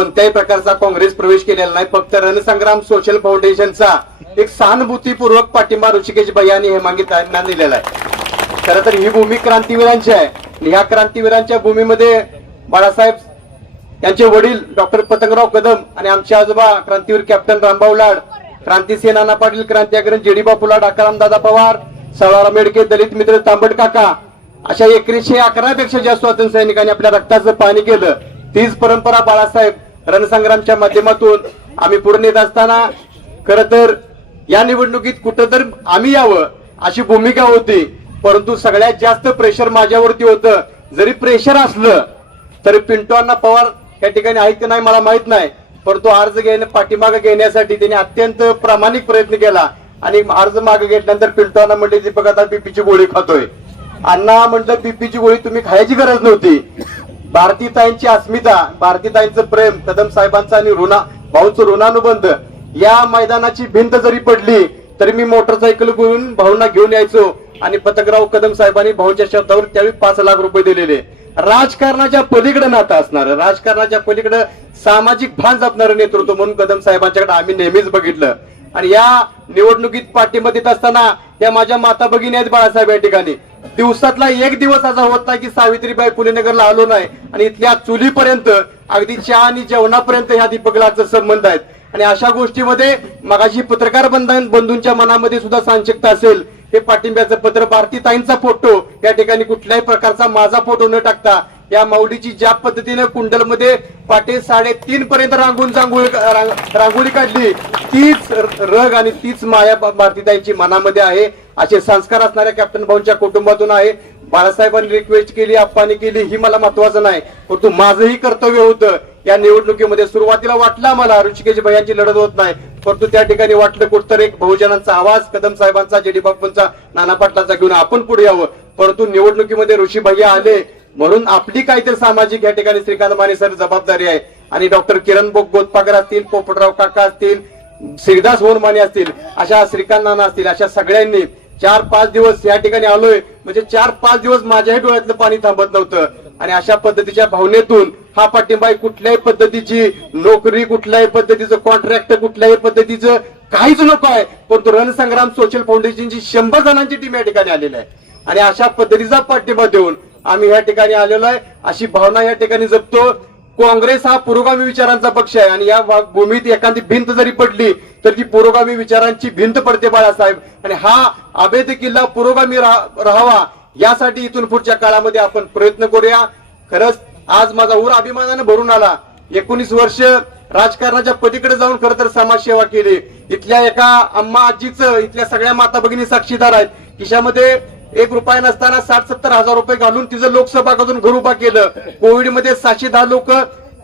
कोणत्याही प्रकारचा काँग्रेस प्रवेश केलेला नाही. फक्त रणसंग्राम सोशल फाउंडेशनचा एक सहानुभूतीपूर्वक पाठिंबा ऋषिकेश भैयांनी हेमांगी ताईंना दिलेला आहे. खरं तर ही भूमी क्रांतीवीरांची आहे. ह्या क्रांतीवीरांच्या भूमीमध्ये बाळासाहेब यांचे वडील डॉक्टर पतंगराव कदम आणि आमचे आजोबा क्रांतीवीर कॅप्टन रामभाऊ लाड, क्रांतिसिंह नाना पाटील, क्रांती अग्रणी जेडीबापू लाड, आकाराम दादा पवार, सवाराम मेडके, दलित मित्र तांबट काका अशा 111 पेक्षा जास्त स्वातंत्र्य सैनिकांनी आपल्या रक्ताचं पाणी केलं. तीच परंपरा बाळासाहेब रणसंग्रामच्या माध्यमातून आम्ही पुढे नेत असताना खर तर या निवडणुकीत कुठं तर आम्ही यावं अशी भूमिका होती. परंतु सगळ्यात जास्त प्रेशर माझ्यावरती होतं. जरी प्रेशर असलं तरी पिंटू अण्णा पवार या ठिकाणी आहेत की नाही मला माहित नाही, परंतु अर्ज पाठीमागे घेण्यासाठी त्यांनी अत्यंत प्रामाणिक प्रयत्न केला आणि अर्ज मागे घेतल्यानंतर पिंटू अण्णा म्हणले दीपक आता बीपीची गोळी खातोय. अण्णा म्हटलं बीपीची गोळी तुम्ही खायची गरज नव्हती. भारतीताईंची अस्मिता, भारतीताईंचं प्रेम, कदम साहेबांचा आणि भाऊचं ऋणानुबंध, या मैदानाची भिंत जरी पडली तरी मी मोटरसायकल करून भाऊंना घेऊन यायचो आणि पतंगराव कदम साहेबांनी भाऊंच्या शब्दावर त्यावेळी 5 लाख रुपये दिलेले. राजकारणाच्या पलीकडे नातं असणारं, राजकारणाच्या पलीकडे सामाजिक भान जपणारं नेतृत्व म्हणून कदम साहेबांच्याकडे आम्ही नेहमीच बघितलं. आणि या निवडणुकीत पाठिंबा देत असताना त्या माझ्या माता भगिनी आहेत बाळासाहेब या ठिकाणी. दिवसातला एक दिवस असा होत नाही की सावित्रीबाई फुले नगरला आलो नाही आणि इथल्या चुलीपर्यंत अगदी चहा आणि जेवणापर्यंत ह्या दीपकलाचा संबंध आहेत. आणि अशा गोष्टीमध्ये मगाशी पत्रकार बंधूंच्या मनामध्ये सुद्धा साशंकता असेल. हे पाठिंब्याचं पत्र, भारतीताईंचा फोटो या ठिकाणी कुठल्याही प्रकारचा माझा फोटो न टाकता या माऊलीची ज्या पद्धतीने कुंडलमध्ये पाटे 3:30 पर्यंत रांगोळी काढली, तीच रग आणि तीच माया भारतीताईंची मनामध्ये आहे. असे संस्कार असणाऱ्या कॅप्टन भाऊंच्या कुटुंबातून आहे. बाळासाहेबांनी रिक्वेस्ट केली, आप्पांनी केली, ही मला महत्वाचं नाही, परंतु माझंही कर्तव्य होतं. या निवडणुकीमध्ये सुरुवातीला वाटलं मला ऋषिकेश भैयांची लढत होत नाही, परंतु त्या ठिकाणी वाटलं कुठतर एक बहुजनांचा आवाज, कदम साहेबांचा, जेडी बापूंचा, नाना पाटलांचा घेऊन आपण पुढे यावं. परंतु निवडणुकीमध्ये ऋषी भैया आले म्हणून आपली काहीतरी सामाजिक या ठिकाणी श्रीकांत माने सर जबाबदारी आहे. आणि डॉक्टर किरण गोतपाकर असतील, पोपटराव काका असतील, श्रीदास होन माने असतील, अशा श्रीकांत नाना असतील, अशा सगळ्यांनी 4-5 दिवस या ठिकाणी आलोय म्हणजे 4-5 दिवस माझ्याही डोळ्यातलं पाणी थांबत नव्हतं. आणि अशा पद्धतीच्या भावनेतून हा पाठिंबा कुठल्याही पद्धतीची नोकरी, कुठल्याही पद्धतीचं कॉन्ट्रॅक्ट, कुठल्याही पद्धतीचं काहीच नको आहे, परंतु रणसंग्राम सोशल फाउंडेशनची 100 जणांची टीम या ठिकाणी आलेली आहे. आणि अशा पद्धतीचा पाठिंबा देऊन आम्ही या ठिकाणी आलेलो आहे अशी भावना या ठिकाणी जपतो. काँग्रेस हा पुरोगामी विचारांचा पक्ष आहे आणि या भूमीत एखादी भिंत जरी पडली तर ती पुरोगामी विचारांची भिंत पडते बाळासाहेब. आणि हा अभेद किल्ला पुरोगामी राहावा यासाठी इथून पुढच्या काळामध्ये आपण प्रयत्न करूया. खरंच आज माझा ऊर अभिमानाने भरून आला. 19 वर्ष राजकारणाच्या पलीकडे जाऊन खरं तर समाजसेवा केली. इथल्या एका अम्मा आजीचं, इथल्या सगळ्या माता भगिनी साक्षीदार आहेत, खिशामध्ये 1 रुपया नसताना 60-70 हजार रुपये घालून तिचं लोकसभाकडून घर उभा केलं. कोविडमध्ये 610 लोक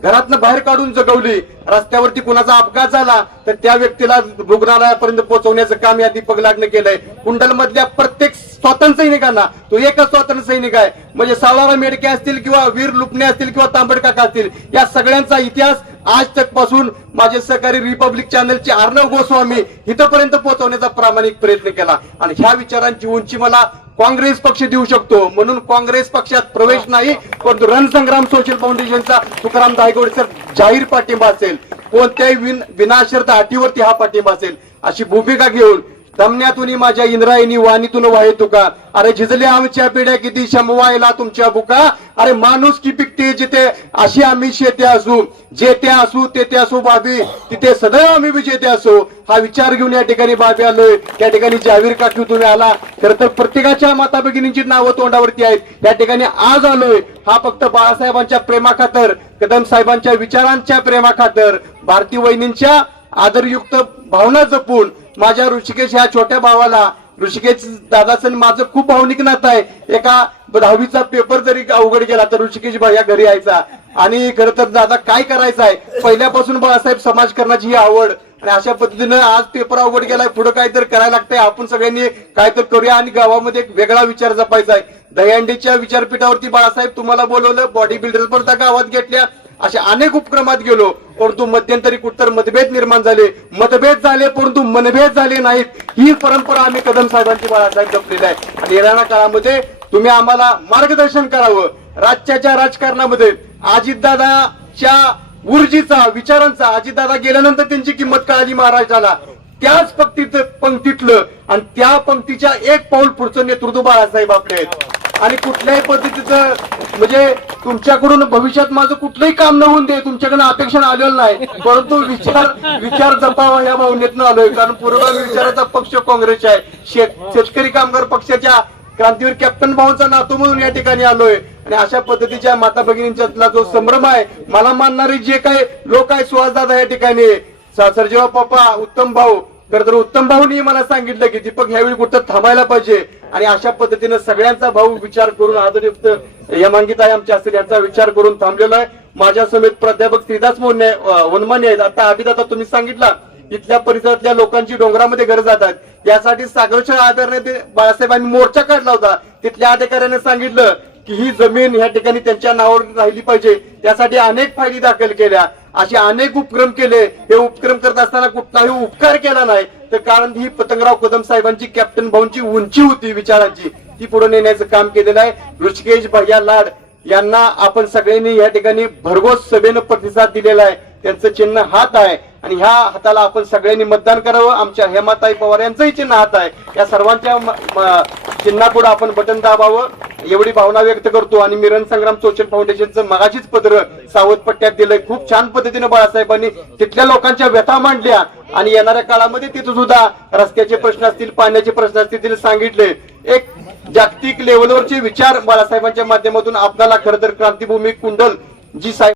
घरातनं बाहेर काढून जगवली. रस्त्यावरती कुणाचा अपघात झाला तर त्या व्यक्तीला रुग्णालयापर्यंत पोहोचवण्याचं काम या दीपक लाडने केलंय. कुंडल मधल्या प्रत्येक स्वातंत्र्य सैनिकांना तो एकच स्वातंत्र्य सैनिक आहे म्हणजे सावराराम मेडके असतील किंवा वीर लुपणे असतील किंवा तांबट काका असतील, या सगळ्यांचा इतिहास आज तक पासून माझे सहकारी रिपब्लिक चॅनलचे अर्णव गोस्वामी इथपर्यंत पोहोचवण्याचा प्रामाणिक प्रयत्न केला. आणि ह्या विचारांची उंची मला काँग्रेस पक्ष देऊ शकतो म्हणून काँग्रेस पक्षात प्रवेश नाही, परंतु रणसंग्राम सोशल फाउंडेशनचा तुकाराम धायगोडे सर जाहीर पाठिंबा असेल, कोणत्याही विनाशर्त अटीवरती हा पाठिंबा असेल अशी भूमिका घेऊन दमण्यातून माझ्या इंद्रायणी वाणीतून वाहे तुका, अरे झिजल्या आमच्या पिढ्या किती शमवायला तुमच्या बुका, अरे माणूस की पिकते जिथे अशी आम्ही शेते असू, जेते असू तेथे असू बाबी तिथे सदैव आम्ही विजेते असू. हा विचार घेऊन या ठिकाणी बाबी आलोय. या ठिकाणी जावीर काकी तुम्ही आला. खरं तर प्रत्येकाच्या माता भगिनींची नावं तोंडावरती आहेत. या ठिकाणी आज आलोय हा फक्त बाळासाहेबांच्या प्रेमाखातर, कदम साहेबांच्या विचारांच्या प्रेमाखातर, भारती वहिनींच्या आदरयुक्त भावना जपून माझ्या ऋषिकेश ह्या छोट्या भावाला, ऋषिकेश दादाचं माझं खूप भावनिक नातं आहे. एका 10वीचा पेपर जरी अवघड गेला तर ऋषिकेश भैया घरी यायचा. आणि खरं तर दादा काय करायचं आहे, पहिल्यापासून बाळासाहेब समाजकारणाची ही आवड. आणि अशा पद्धतीनं आज पेपर अवघड गेलाय, पुढे काहीतरी करायला लागतंय, आपण सगळ्यांनी काहीतरी करूया आणि गावामध्ये एक वेगळा विचार जपायचा आहे. दहीहंडीच्या विचारपीठावरती बाळासाहेब तुम्हाला बोलवलं, बॉडी बिल्डर पण गावात घेतल्या, अशा अनेक उपक्रमात गेलो, परंतु मध्यंतरी कुठतर मतभेद निर्माण झाले, परंतु मनभेद झाले नाहीत. ही परंपरा आम्ही कदम साहेबांची बाळासाहेब जपलेली आहे. आणि येणाऱ्या काळामध्ये तुम्ही आम्हाला मार्गदर्शन करावं. राज्याच्या राजकारणामध्ये अजितदादाच्या ऊर्जेचा, विचारांचा, अजितदादा गेल्यानंतर त्यांची किंमत कळाली महाराष्ट्राला. त्याच पंक्तीतलं आणि त्या पंक्तीच्या एक पाऊल पुढचं नेतृत्व बाळासाहेब आपले आहेत. आणि कुठल्याही पद्धतीचं म्हणजे तुमच्याकडून भविष्यात माझं कुठलंही काम न होऊन दे, तुमच्याकडून अपेक्षा आलेलं नाही, परंतु विचार जपावा या भावनेतनं आलोय. कारण पुरोगामी विचाराचा पक्ष काँग्रेस आहे. शेतकरी कामगार पक्षाच्या क्रांतीवीर कॅप्टन भाऊंचा नातू म्हणून या ठिकाणी आलोय. आणि अशा पद्धतीच्या माता भगिनींच्यातला जो संभ्रम आहे, मला मानणारे जे काही लोक आहे, सुहासदादा या ठिकाणी, सर्जेराव पप्पा, उत्तम भाऊ, तर उत्तम भाऊनी मला सांगितलं की दीपक ह्यावेळी कुठं थांबायला पाहिजे. आणि अशा पद्धतीनं सगळ्यांचा भाऊ विचार करून आदरयुक्त हेमांगीताई आमच्या असतील यांचा विचार करून थांबलेला आहे. माझ्या समेत प्राध्यापक श्रीदास वनमाने आहेत. आता अभिदाता तुम्ही सांगितला इथल्या परिसरातल्या लोकांची डोंगरामध्ये घर जातात, यासाठी सागरच्या आधाराने बाळासाहेबांनी मोर्चा काढला होता. तिथल्या अधिकाऱ्याने सांगितलं की ही जमीन या ठिकाणी त्यांच्या नावावर राहिली पाहिजे, त्यासाठी अनेक फायली दाखल केल्या, असे अनेक उपक्रम केले. हे उपक्रम करत असताना कुठलाही उपकार केला नाही, तर कारण ही पतंगराव कदम साहेबांची, कॅप्टन भाऊंची उंची होती विचारांची, ती पुढे नेण्याचं काम केलेलं आहे. ऋषिकेश भैया लाड यांना आपण सगळ्यांनी या ठिकाणी भरघोस सभेनं प्रतिसाद दिलेला आहे. त्यांचं चिन्ह हात आहे आणि ह्या हाताला आपण सगळ्यांनी मतदान करावं. आमच्या हेमाताई पवार यांचंही चिन्ह हात आहे. या सर्वांच्या चिन्हापुढे आपण बटन दाबावं एवढी भावना व्यक्त करतो. आणि मिरण संग्राम सोशल फाउंडेशनचं मगाशीच पत्र सावध पट्ट्यात दिलंय. खूप छान पद्धतीने बाळासाहेबांनी तिथल्या लोकांच्या व्यथा मांडल्या आणि येणाऱ्या काळामध्ये तिथं सुद्धा रस्त्याचे प्रश्न असतील, पाण्याचे प्रश्न असतील, तिथे सांगितले. एक जागतिक लेवलवरचे विचार बाळासाहेबांच्या माध्यमातून आपल्याला खरं तर क्रांतीभूमी कुंडल जी साहेब